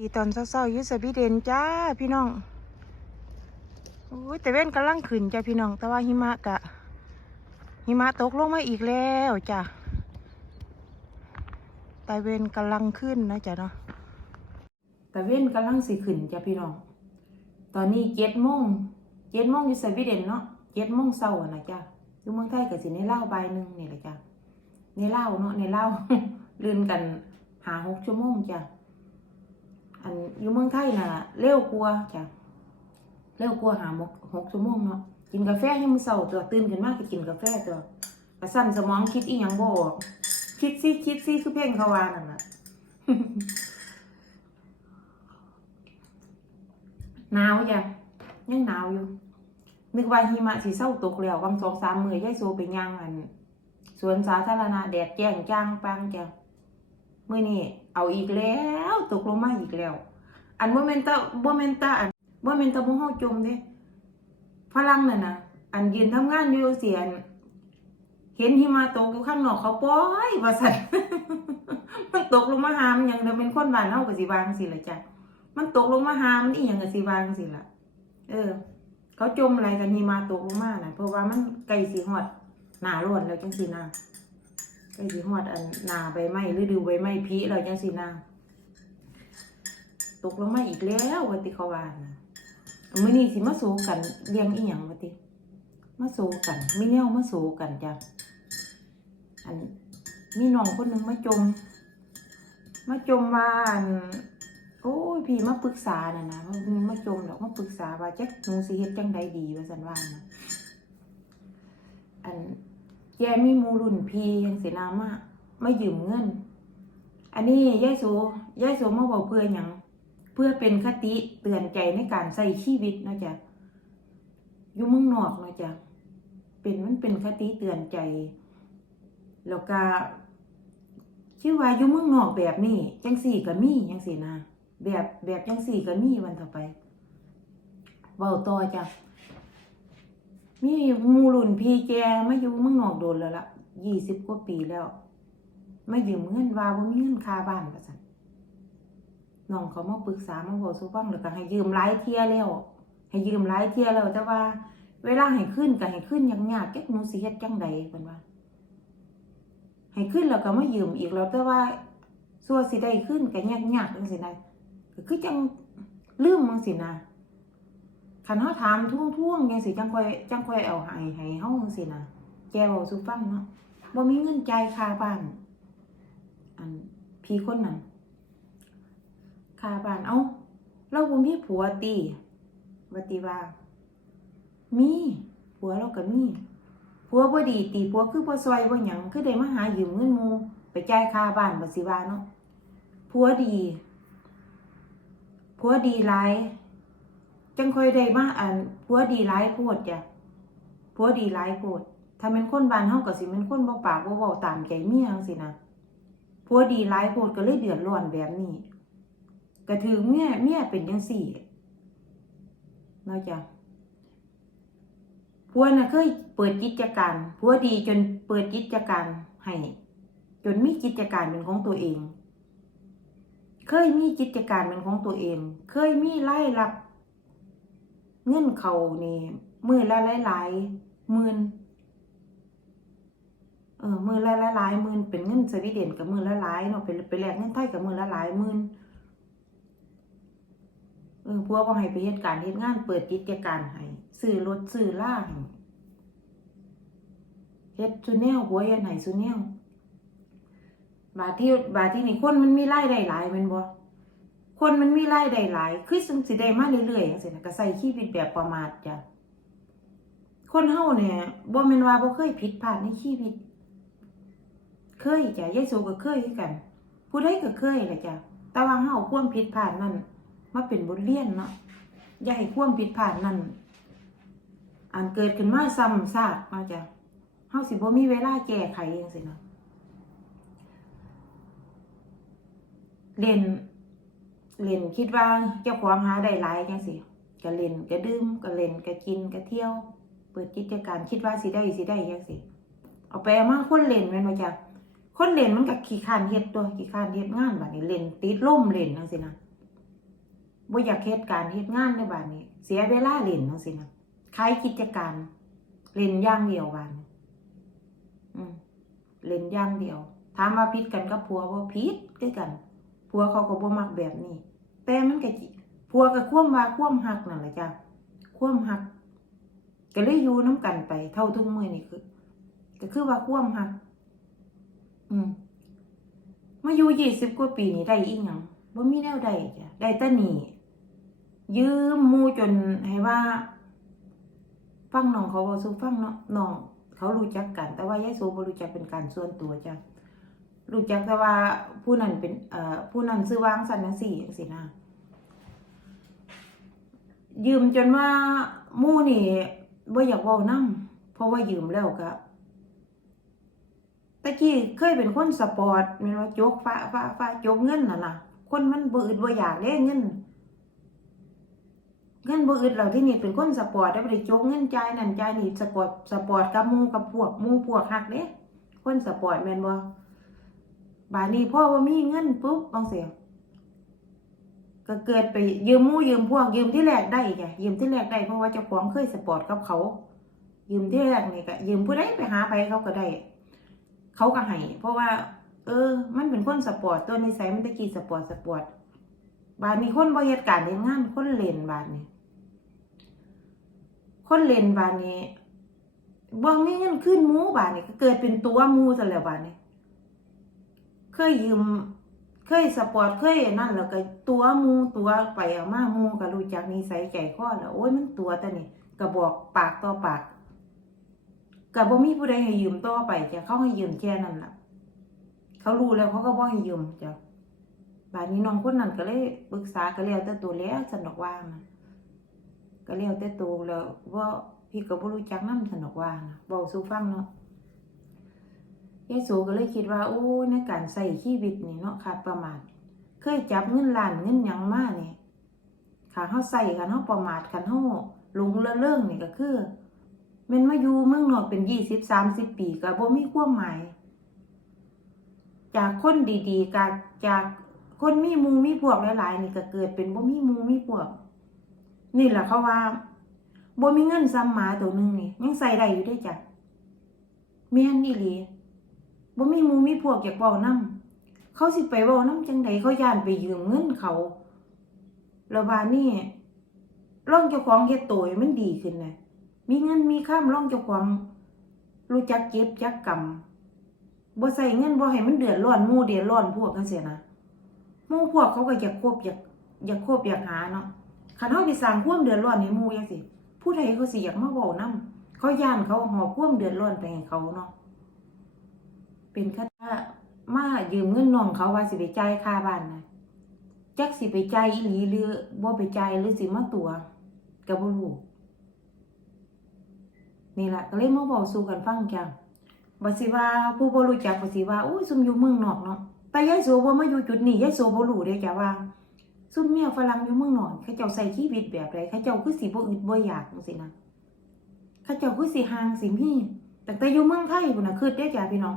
อีตอนเศร้าๆยุสวีเดนจ้าพี่น้องโอ้ยแต่เว้นกำลังขึ้นจ้าพี่น้อง แต่ว่าหิมะกะ หิมะตกลงมาอีกแล้วจ้าแต่เว้นกำลังขึ้นนะจ้ะเนาะแต่เว้นกำลังสิขึ้นจ้าพี่น้อง ตอนนี้เจ็ดโมงเจ็ดโมงอยู่สวีเดนเนาะเจ็ดโมงเช้านะจ้าอยู่เมืองไทยก็สิในเล่าใบหนึ่งนี่แหละจ้าในเล่าเนาะในเล่าลื่นกันหาหกชั่วโมงจ้า อันอยู่เมืองไทยน่ะเร็วกว่าจ้ะเร็วกว่าหาหกหกชั่วโมงเนาะกินกาแฟให้มือเช้าตัวตื่นขึ้นมาก็กินกาแฟตัวกระสั่นสมองคิดอีหยังบ่ออกคิดสิคิดสิคือเพลงเขาวานั่นน่ะหนาวจ้ะยังหนาวอยู่นึกว่าหิมะสิเศร้าตกแล้ววังสองสามมือยายโซไปย่างอันสวนสาธารณะแดดแจ้งจ้างปังจ้ะมื่อนี้ เอาอีกแล้ว ตกลงมาอีกแล้ว อันบ่แม่นตาบ่แม่นตาอันบ่แม่นตาบ่เฮาจมเด้ฝรั่งนั่นน่ะอันยืนทำงานอยู่เสียนเห็นหิมะตกอยู่ข้างนอกเขาปล่อยว่าซั่นมันตกลงมาหามันหยังเด้อเป็นคนบ้านเฮาก็สิวางซี่ล่ะจ้ะมันตกลงมาหามันอีหยังก็สิวางซี่ล่ะเออ เขาจมอะไรกันหิมะตกลงมาน่ะเพราะว่ามันใกลสิฮอดหนาร้อนแล้วจังซี่นะ ใกล้สิฮอดอันนาใบไม้ฤดูใบไม้ผลิแล้วจังสินาตกลงมาอีกแล้วว่าติเขาวานมื้อนี้สิมาสู้กันเลี้ยงอีหยังว่าติมาสู้กันมีแนวมาสู้กันจ้ะอันมีน้องคนหนึงมาจม มาจมว่าอันโอ้ยพี่มาปรึกษาน่ะนะมาจมดอกมาปรึกษาว่าจักหนูสิเฮ็ดจังใดดีว่าซั่นว่านะอัน แยมีมูรุ่นพียังสินามาไม่ยืมเงิน อันนี้ยายโสยายโสมาบอกเพื่อหยังเพื่อเป็นคติเตือนใจในการใส่ชีวิตนะจ๊ะอยู่เมืองนอกนะจ๊ะเป็นมันเป็นคติเตือนใจ แล้วก็ชื่อว่าอยู่เมืองนอกแบบนี้จังสี่ก็มีจังสี่นะแบบแบบจังสี่ก็มีวันต่อไปเว้าต่อจ้ะ มีมูรุ่นพี่แจมาอยู่เมืองนอกโดนแล้วละยี่สิบกว่าปีแล้ว มายืมเงินว่าบ่มีเงินค่าบ้านว่าซั่นน้องเขามาปรึกษามาบอกสู่ฟังแล้วก็ให้ยืมหลายเที่ยแล้ว ให้ยืมหลายเที่ยแล้วแต่ว่า เวลาให้ขึ้นก็ให้ขึ้นยังยากแก๊กหนูสิเฮ็ดจังใดเพิ่นว่า ให้ขึ้นแล้วก็มายืมอีกแล้วแต่ว่าส่วนสิได้ขึ้นก็ยากๆจังซี่นะก็คือจังลืมจังซี่นะ คันเฮาถามทุ่งๆจังสิจังค่อยจังค่อยเอาให้ให้เฮาจังซี่นะแกเว้าสู่ฟังเนาะบ่มีเงินจ่ายค่าบ้าน อันพี่คนนั้นค่าบ้านเอ้าเราบ่มีผัวติว่าติว่า มีผัวเราก็มีผัวบ่ดีติผัวคือบ่ซอยบ่หยังคือได้มาหายืมเงินหมู่ไปจ่ายค่าบ้านบ่สิว่าเนาะผัวดีผัวดีหลาย จังค่อยได้มาอันผัวดีหลายโพดจ้ะผัวดีหลายโพดถ้าเป็นคนบ้านเฮาก็สิเป็นคนบ่ปากบ่เว้าตามใจเมียจังซี่นะผัวดีหลายโพดก็เลยเดือดร้อนแบบนี้ก็ถือเมียเมียเป็นจังซี่เนาะจ้ะผัวน่ะเคยเปิดกิจการผัวดีจนเปิดกิจการให้จนมีกิจการเป็นของตัวเอง เคยมีกิจการเป็นของตัวเอง เคยมีรายรับ เงินเขานี่มือละหลายหลายๆหมื่นเออมือละหลายหลายๆหมื่นเป็นเงินสวีเดนกับมือละหลายเนาะเป็นไปแลกเงินไทยกับมือละหลายหมื่นเออพวกว่าให้ไปเฮ็ดการณ์เฮ็ดงานเปิดกิจการให้ซื้อรถซื้อล่าให้เฮ็ดซุแนวหัวเฮ็ดให้ซุแนวบาทที่บาทที่นี่คนมันมีรายได้หลายม่นบ่ คนมันมีรายได้หลาย คือซึ่งสิได้มาเรื่อยๆจังซี่นะก็ใส่ชีวิตแบบประมาทจ้ะคนเฮาเนี่ยบ่แม่นว่าบ่เคยผิดพลาดในชีวิต เคยจ้ะยายโสก็เคยคือกัน ผู้ใดก็เคยแหละจ้ะแต่ว่าเฮาความผิดพลาดนั้นมาเป็นบทเรียนเนาะอย่าให้ความผิดพลาดนั้นอันเกิดขึ้นมาซ้ำซากมาจ้ะเฮาสิบ่มีเวลาแก้ไขจังซี่นะเล่น เล่นคิดว่าเจ้าของหาได้หลายจังสิก็เล่นก็ดื่มก็เล่นก็กินก็เที่ยว เปิดกิจการคิดว่าสิได้สิได้จังสิเอาไปเอามาคนเล่นแม่นบ่จ้ะคนเล่นมันก็ขี้คร้านเฮ็ดตัวขี้คร้านเฮ็ดงานบัดนี้เล่นติดล่มเล่นจังซี่นะบ่อยากเฮ็ดการเฮ็ดงานในบ้านนี้ เสียเวลาเล่นจังซี่นะขายกิจการเล่นอย่างเดียวบ้านนี้เล่นอย่างเดียวถามว่าผิดกันกับผัวบ่ผิดคือกัน ผัวเขาก็บ่มักแบบนี้ แต่มันก็ิผัวก็ความว่าความฮักนั่นแหละจ้ะความฮัก ก็เลยอยู่น้ำกันไป เท่าทุกมือนี่คือ ก็คือว่าความฮัก อืมมาอยู่ยี่สิบกว่าปีนี่ได้อีหยังบ่มีแนวใดจ้ะได้แต่หนี่ยืมมู่จนให้ว่า ฟังน้องเขาเว้าสู่ฟังเนาะน้องเขารู้จักกัน แต่ว่ายายโสบ่รู้จักเป็นการส่วนตัวจ้ะ รู้จักแต่ว่าผู้นั้นเป็นเอ่อผู้นั้นชื่อวางซั่นจังซี่จังซี่นะยืมจนว่ามู่นี่บ่อยากเว้านํเพราะว่ายืมแล้วก็ตะกี้เคยเป็นคนสปอร์ตแม่นว่าจกฟ้าฟ้าฟ้าจกเงินน่ะนะคนมันบ่อึดบ่อยากเด้เงินเงินบ่อึดแล้วที่นี่เป็นคนสปอร์ตได้บ่ได้จกเงินจ่ายนั่นจ่ายนี่สปอร์ตสปอร์ตกับหมู่กับพวกหมู่พวกฮักเด้คนสปอร์ตแม่นบ่ บาดนี้พ่อว่ามีเงินปุ๊บจังซี่ก็เกิดไปยืมมู่ยืมพวกยืมที่แรกได้จ้ะยืมที่แรกได้เพราะว่าเจ้าของเคยสปอร์ตกับเขา ยืมที่แรกนี่ก็ยืมผู้ใดไปหาไปเขาก็ได้ เขาก็ให้เพราะว่า เออ มันเป็นคนสปอร์ตตัวนิสัยมันตะกี้สปอร์ตสปอร์ตบาดนี้คนบ่เฮ็ดการเฮ็ดงานคนเล่นบาดนี้คนเล่นบาดนี้บ่มีเงินขึ้นมูบาดนี้ก็เกิดเป็นตัวมูซะแล้วบาดนี้ เคยยืม เคยสปอร์ตเคยนั่นแล้วก็ตัวมูตัวไปเอามามูก็รู้จักนิสัยใจคอแล้วโอ้ยมันตัวแต่นี่ก็บอกปากต่อปากก็บ่มีผู้ใดให้ยืมต่อไปจะเขาให้ยืมแค่นั้นล่ะ เขารู้แล้วเขาก็บ่ให้ยืมจ้ะบาดนี้น้องคนนั้นก็เลยปรึกษาก็แล้วแต่ตัวแล้วสนดอกว่านก็แล้วแต่ตัวแล้วว่าพี่ก็บ่รู้จักนำสนดอกว่านะเว้าสู่ฟังเนาะ ยายโสก็เลยคิดว่า โอ้ยในการใช้ชีวิตนี่เนาะขาดประมาทเคยจับเงินล้านเงินยังมาเนี่ค่ะเฮาใส่ค่ะเฮาประมาทคันเฮาหลงละเริงนี่ก็คือมันมาอยู่เมืองนอกเป็นยี่สิบสามสิบปีก็บ่มีความหมาย จากคนดีๆจากจากคนมีมูมีพวกหลายๆนี่ก็เกิดเป็นบ่มีมูมีพวก นี่แหละเขาว่าบ่มีเงินซ้ำหมาตัวหนึงนี่ยังใส่ได้อยู่ได้จ้ะแม่นอีหลี บ่มีหมูมีพวกอยากเว้านํเขาสิไปเว้านํจังไดเขาย่านไปยืมเงินเขาแล้วบาดนี้ร่องเจ้าของเฮ็ดโตให้มันดีขึ้นนะมีเงินมีข้ามร่องเจ้าของรู้จักเก็บจักกำบ่ใส่เงินบ่ให้มันเดือดร้อนหมู่เดือดร้อนพวกกันเสียนะหมู่พวกเขาก็อยากคบอยากอยากคบอยากหาเนาะคันเฮาไปสร้างความเดือดร้อนให้หมู่จังซี่ผู้ใดเขาสิอยากมาเว้านํเขาย่านเขาหอบความเดือดร้อนไปให้เขาเนาะ เป็นค่ามายืมเงินน้องเขาว่าสิไปจ่ายค่าบ้านนะจักสิไปจ่ายอีหลีหรือบ่ไปจ่ายหรือสิมาตัวก็บ่รู้นี่แหละก็เลยมาบอกสู่กันฟังจ้ะบัสิว่าผู้บ่รู้จักบัสิว่าอุ้ยซุมอยู่เมืองนอกเนาะแต่ยายโสบ่มาอยู่จุดนี้ยายโสบ่รู้เด้จ้ะว่าซุมเมียฝรั่งอยู่เมืองนอกเขาเจ้าใส่ชีวิตแบบใดเขาเจ้าคือสิบ่อึดบ่อยากจังซี่นะเขาเจ้าคือสิห่างสิมีแต่แต่อยู่เมืองไทยพุ่นน่ะคือเด้จ้ะพี่น้อง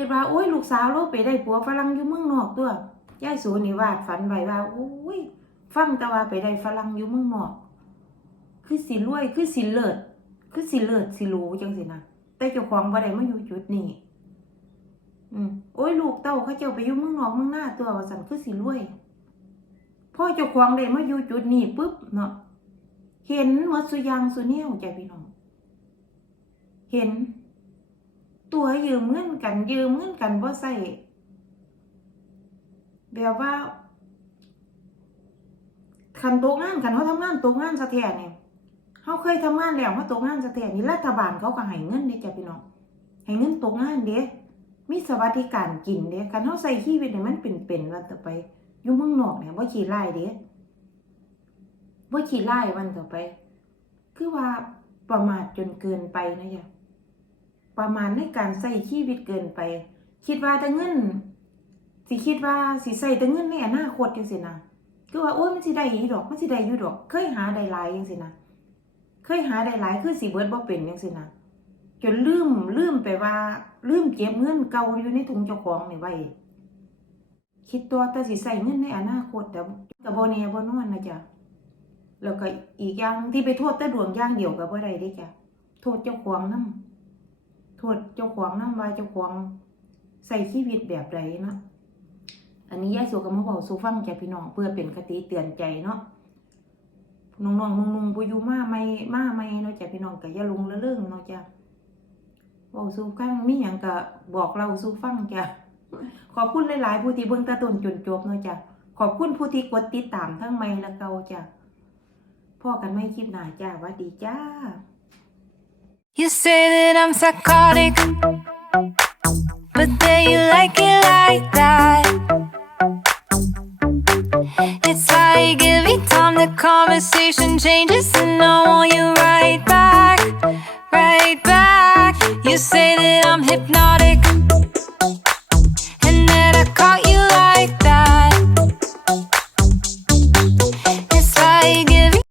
คิดว่าโอ้ยลูกสาวเราไปได้ผัวฝรั่งอยู่เมืองนอกตัวยายโสนี่วาดฝันไว้ว่าโอ้ยฟังแต่ว่าไปได้ฝรั่งอยู่เมืองนอก คือสิรวยคือสิเลิศคือสิเลิศสิรู้จังสินะแต่เจ้าของบ่ได้มาอยู่จุดนี้อืมโอ้ยลูกเต้าเขาเจ้าไปอยู่เมืองนอกเมืองหน้าตัวว่าซั่นคือสิรวยพ่อเจ้าของได้มาอยู่จุดนี้ปุ๊บเนาะเห็นหมดสุยางสุแนวจ้ะพี่น้อง เห็น ตัวยืมเงินกัน ยืมเงินกันบ่ใส่แบบว่าคันตกงานกันเขาทำงานตกงานซะแท้เนี่ยเขาเคยทำงานแล้วเขาตกงานซะแท้นี่รัฐบาลเขาก็ให้เงินเด้จ้ะพี่น้องให้เงินตกงานเด้มีสวัสดิการกินเด้คันเขาใส่ชีวิตเนี่ยมันเป็นๆวันต่อไปอยู่เมืองนอกเนี่ยบ่าขี้ไล่เด้บ่าขี้ไล่วันต่อไป คือว่าประมาทจนเกินไปนะจ๊ะ ประมาณในการใส่ชีวิตเกินไป คิดว่าแต่เงินสิคิดว่าสิใส่แต่เงินในอนาคตจังซี่นะคือว่าโอ้ยมันสิได้อีดอกมันสิได้อยู่ดอก เคยหาได้หลายจังซี่นะเคยหาได้หลายคือสิเบิดบ่เป็นจังซี่นะจนลืมลืมไปว่า ลืมเก็บเงินเก่าอยู่ในถุงเจ้าของนี่ไว้คิดตัวแต่สิใส่เงินในอนาคตแต่ก็บ่แน่บ่นอนนะจ๊ะแล้วก็อีกอย่างที่ไปโทษแต่ดวงอย่างเดียวก็บ่ได้ด้จ้ะโทษเจ้าของนำ โทษเจ้าของนำว่าเจ้าของใส่ชีวิตแบบใดเนาะอันนี้ยายสุก็มาเว้าสู่ฟังจ้ะพี่น้องเพื่อเป็นคติเตือนใจเนาะน้องๆนุ่งๆผู้อยู่มาใหม่มาใหม่เนาะจ้ะพี่น้องก็อย่าลงละเรื่องเนาะจ้ะเว้าสู่ฟังมีหยังก็บอกเราสูฟังจ้ะขอบคุณหลายๆผู้ที่เบิ่งตาต้นจนจบเนาะจ้ะขอบคุณผู้ที่กดติดตามทั้งใหม่และเกาจ้ะพ่อกันไม่คลิปหนาจ้าวัดดีจ้า You say that I'm psychotic, but then you like it like that. It's like every time the conversation changes, and I want